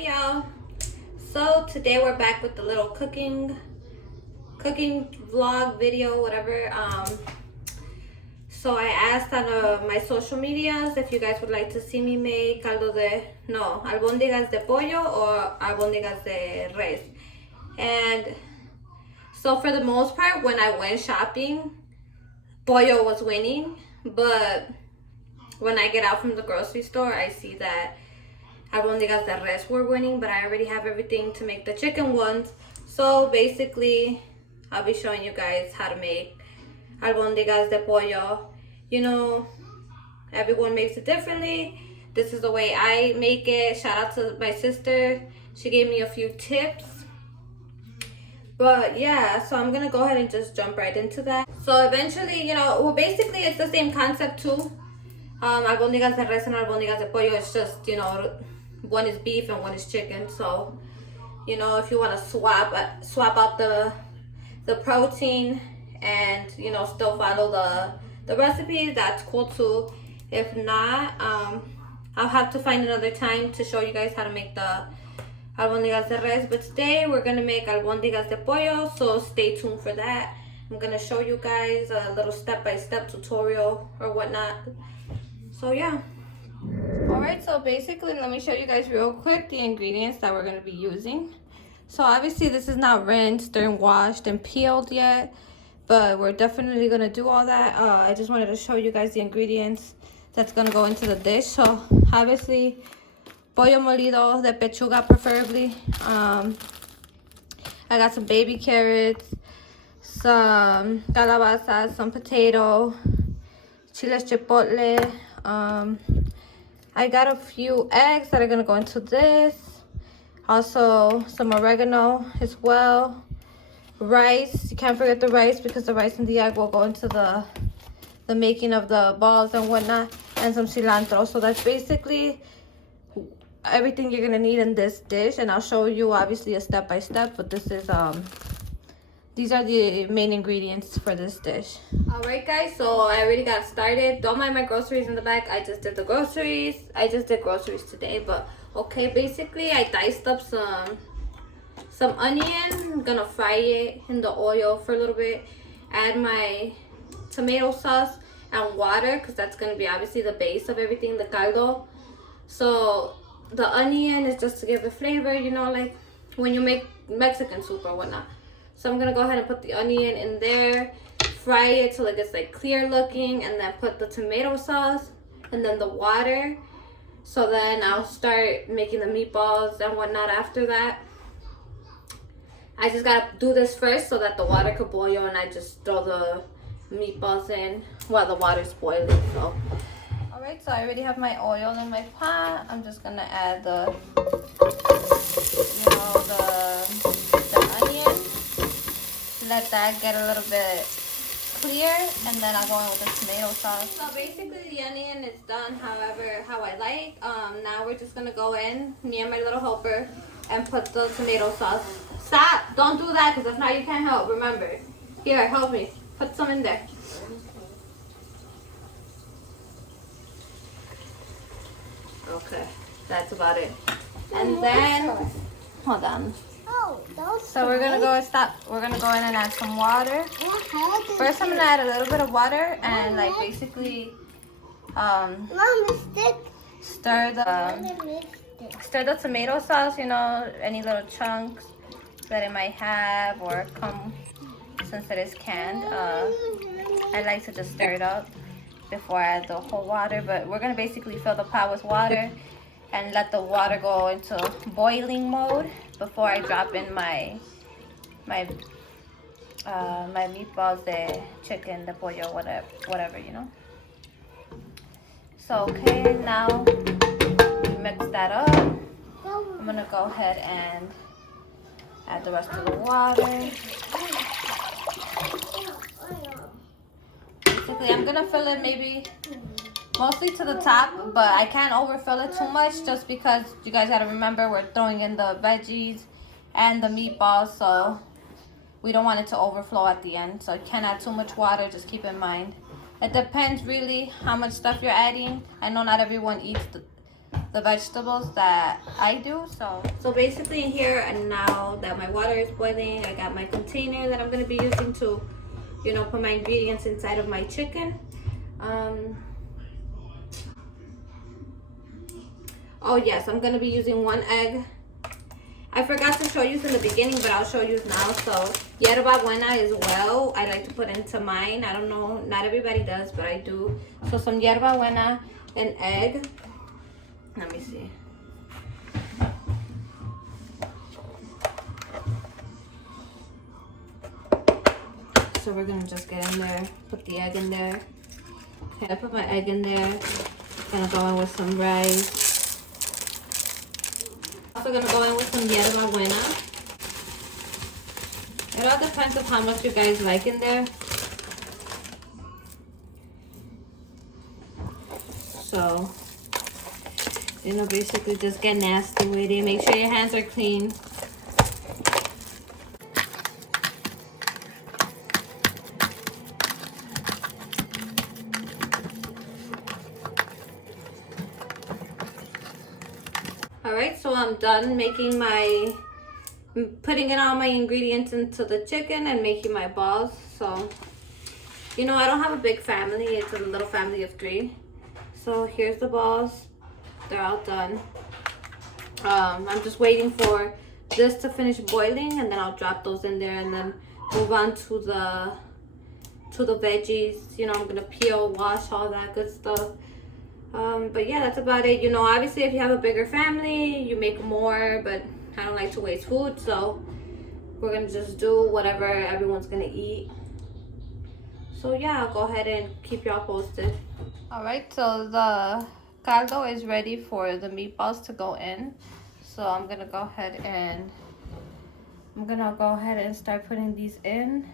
Hey y'all, so today we're back with the little cooking vlog video, whatever. So I asked on my social medias if you guys would like to see me make albondigas de pollo or albondigas de res. And so for the most part, when I went shopping, pollo was winning, but when I get out from the grocery store, I see that albondigas de res were winning, but I already have everything to make the chicken ones. So basically, I'll be showing you guys how to make albondigas de pollo. You know, everyone makes it differently. This is the way I make it. Shout out to my sister. She gave me a few tips. But yeah, so I'm gonna go ahead and just jump right into that. So eventually, you know, well, basically it's the same concept too. Albondigas de res and albondigas de pollo. It's just, you know, one is beef and one is chicken. So, you know, if you want to swap out the protein and, you know, still follow the recipes, that's cool too. If not, I'll have to find another time to show you guys how to make the albondigas de res. But today we're gonna make albondigas de pollo, so stay tuned for that. I'm gonna show you guys a little step-by-step tutorial or whatnot. So yeah. Alright, so basically let me show you guys real quick the ingredients that we're gonna be using. So obviously this is not rinsed and washed and peeled yet, but we're definitely gonna do all that. I just wanted to show you guys the ingredients that's gonna go into the dish. So obviously pollo molido de pechuga preferably. I got some baby carrots, some calabazas, some potato, Chiles chipotle. I got a few eggs that are gonna go into this. Also some oregano as well. Rice, you can't forget the rice because the rice and the egg will go into the making of the balls and whatnot. And some cilantro. So that's basically everything you're gonna need in this dish, and I'll show you obviously a step-by-step, but this is these are the main ingredients for this dish. All right guys, so I already got started. Don't mind my groceries in the back. I just did the groceries. I just did groceries today, but okay, basically I diced up some onion. I'm gonna fry it in the oil for a little bit. Add my tomato sauce and water because that's gonna be obviously the base of everything, the caldo. So the onion is just to give the flavor, you know, like when you make Mexican soup or whatnot. So I'm gonna go ahead and put the onion in there, fry it till it gets like clear looking, and then put the tomato sauce and then the water. So then I'll start making the meatballs and whatnot after that. I just gotta do this first so that the water could boil, and I just throw the meatballs in while the water's boiling. So alright, so I already have my oil in my pot. I'm just gonna add the onion. Let that get a little bit clear, and then I'll go in with the tomato sauce. So basically the onion is done how I like. Now we're just gonna go in, me and my little helper, and put the tomato sauce. Stop! Don't do that, because if not you can't help, remember. Here, help me. Put some in there. Okay, that's about it. And then, hold on. So we're gonna go We're gonna go in and add some water. First, I'm gonna add a little bit of water and like basically stir the tomato sauce. You know, any little chunks that it might have or come, since it is canned. I like to just stir it up before I add the whole water, but we're gonna basically fill the pot with water and let the water go into boiling mode before I drop in my meatballs, the chicken, the pollo, whatever, you know. So okay, now we mix that up. I'm gonna go ahead and add the rest of the water. Basically, I'm gonna fill it maybe mostly to the top, but I can't overfill it too much just because you guys gotta remember we're throwing in the veggies and the meatballs, so we don't want it to overflow at the end. So you can't add too much water, just keep in mind. It depends really how much stuff you're adding. I know not everyone eats the vegetables that I do. So basically in here, and now that my water is boiling, I got my container that I'm gonna be using to, you know, put my ingredients inside of my chicken. Oh yes, I'm gonna be using 1 egg. I forgot to show you in the beginning, but I'll show you now. So hierbabuena as well, I like to put into mine. I don't know, not everybody does, but I do. So some hierbabuena, an egg. Let me see. So we're gonna just get in there, put the egg in there. Okay, I put my egg in there. Gonna go in with some rice. Also gonna go in with some hierbabuena. It all depends on how much you guys like in there. So, you know, basically just get nasty with it. Make sure your hands are clean. Alright, so I'm done making putting in all my ingredients into the chicken and making my balls. So, you know, I don't have a big family. It's a little family of 3. So here's the balls. They're all done. I'm just waiting for this to finish boiling, and then I'll drop those in there and then move on to the veggies. You know, I'm gonna peel, wash, all that good stuff. But yeah, that's about it. You know, obviously if you have a bigger family, you make more, but I don't like to waste food, so we're gonna just do whatever everyone's gonna eat. So yeah, I'll go ahead and keep y'all posted. All right, so the caldo is ready for the meatballs to go in. So I'm gonna go ahead and start putting these in.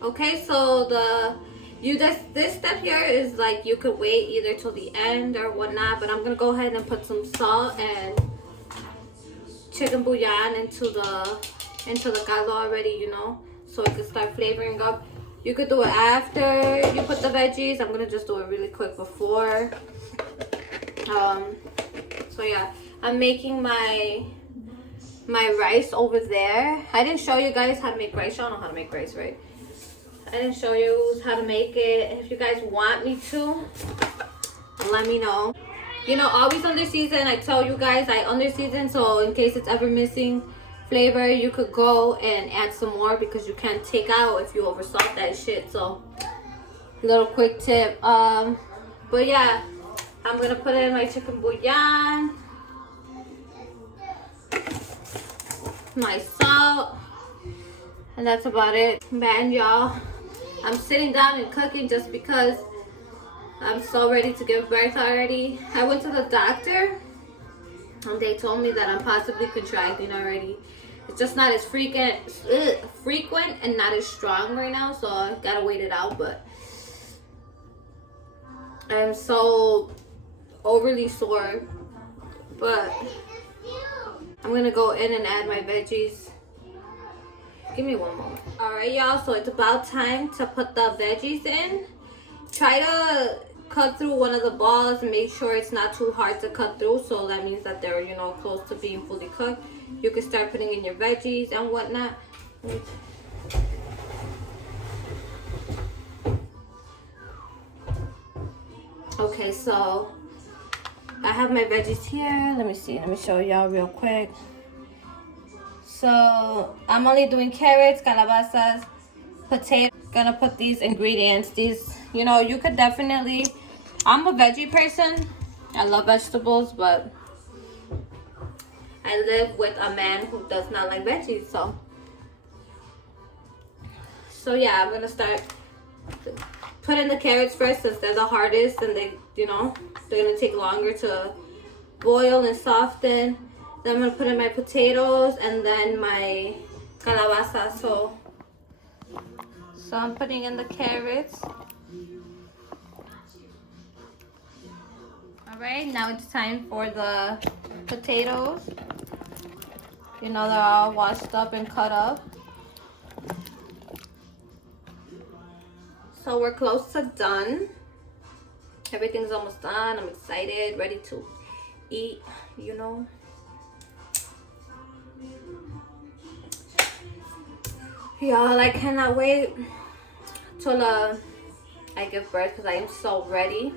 Okay, so this step here is like you could wait either till the end or whatnot, but I'm gonna go ahead and put some salt and chicken bouillon into the caldo already, you know, so it can start flavoring up. You could do it after you put the veggies. I'm gonna just do it really quick before. So yeah, I'm making my rice over there. I didn't show you guys how to make rice. Y'all know how to make rice, right? I didn't show you how to make it. If you guys want me to, let me know. You know, always under season. I tell you guys I under season, so in case it's ever missing flavor, you could go and add some more, because you can't take out if you oversalt that shit. So little quick tip. But yeah, I'm gonna put in my chicken bouillon, my salt, and that's about it. Man, y'all, I'm sitting down and cooking just because I'm so ready to give birth already. I went to the doctor and they told me that I'm possibly contracting already. It's just not as frequent and not as strong right now, so I gotta wait it out. But I'm so overly sore. But I'm gonna go in and add my veggies. Give me one moment. Alright, y'all, so it's about time to put the veggies in. Try to cut through one of the balls and make sure it's not too hard to cut through, so that means that they're, you know, close to being fully cooked. You can start putting in your veggies and whatnot. Okay, so I have my veggies here. Let me see, let me show y'all real quick. So I'm only doing carrots, calabazas, potatoes. Gonna put these ingredients. These, you know, you could definitely, I'm a veggie person. I love vegetables, but I live with a man who does not like veggies. So yeah, I'm gonna start putting the carrots first, since they're the hardest and they, you know, they're gonna take longer to boil and soften. Then I'm gonna put in my potatoes and then my calabaza. So I'm putting in the carrots. All Alright, now it's time for the potatoes. You know, they're all washed up and cut up. So we're close to done. Everything's almost done. I'm excited, ready to eat, you know. Y'all, I cannot wait till I give birth because I am so ready.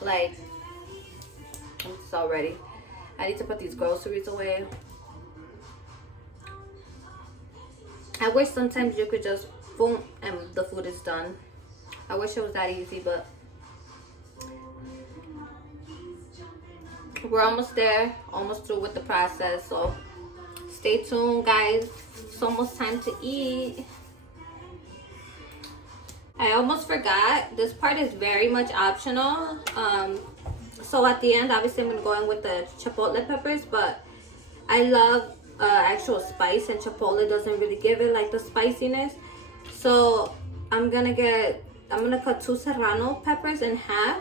Like, I'm so ready. I need to put these groceries away. I wish sometimes you could just boom and the food is done. I wish it was that easy, but we're almost there, almost through with the process. So stay tuned, guys. It's almost time to eat. I almost forgot, this part is very much optional. So at the end, obviously I'm gonna go in with the chipotle peppers, but I love actual spice, and chipotle doesn't really give it like the spiciness. So I'm gonna cut 2 serrano peppers in half,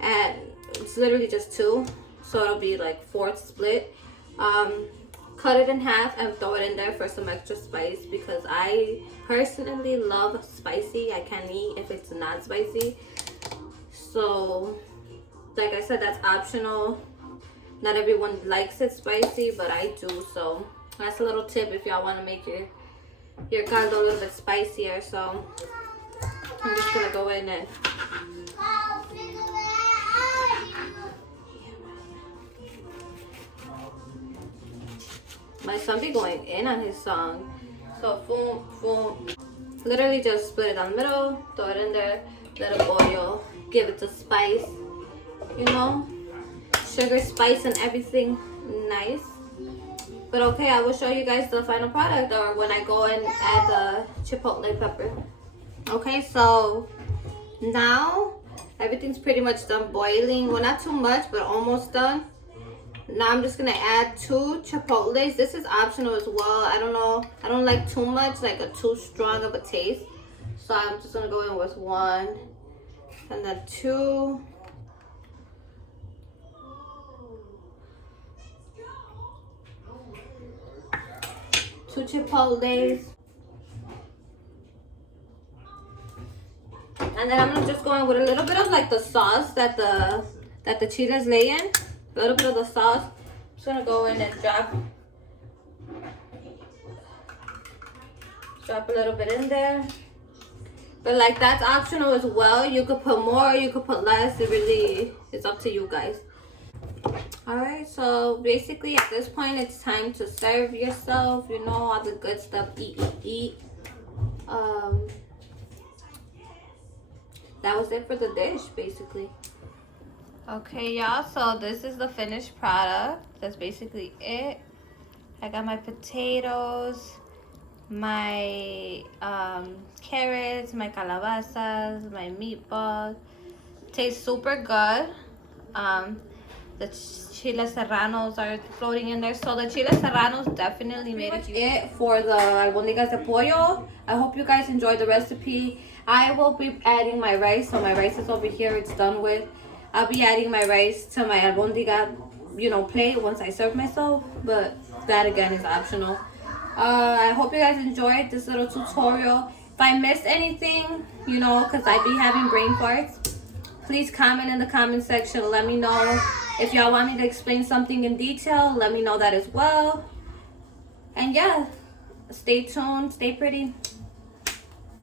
and it's literally just 2, so it'll be like 4th split. Cut it in half and throw it in there for some extra spice, because I personally love spicy. I can't eat if it's not spicy. So like I said, that's optional. Not everyone likes it spicy, but I do. So that's a little tip if y'all want to make your caldo a little bit spicier. So I'm just gonna go in and my son be going in on his song. So boom, boom. Literally just split it down the middle, throw it in there, let it boil, give it the spice, you know, sugar, spice, and everything nice. But okay, I will show you guys the final product, or when I go and add the chipotle pepper. Okay, so now everything's pretty much done boiling. Well, not too much, but almost done. Now I'm just gonna add 2 chipotles. This is optional as well. I don't know, I don't like too much, like a too strong of a taste. So I'm just gonna go in with 1 and then 2. Two chipotles. And then I'm gonna just go in with a little bit of like the sauce that the chiles lay in. A little bit of the sauce. I'm just gonna go in and drop a little bit in there. But like, that's optional as well. You could put more, you could put less. It really is up to you guys. Alright, so basically at this point it's time to serve yourself. You know, all the good stuff. Eat. That was it for the dish, basically. Okay, y'all, so this is the finished product. That's basically it. I got my potatoes, my carrots, my calabazas, my meatballs. Tastes super good. The chile serranos are floating in there. So the chile serranos definitely made it for the albondigas de pollo. I hope you guys enjoyed the recipe. I will be adding my rice. So my rice is over here. It's done with. I'll be adding my rice to my albondiga, you know, plate once I serve myself. But that again is optional. I hope you guys enjoyed this little tutorial. If I missed anything, you know, because I be having brain farts, please comment in the comment section. Let me know. If y'all want me to explain something in detail, let me know that as well. And yeah, stay tuned, stay pretty.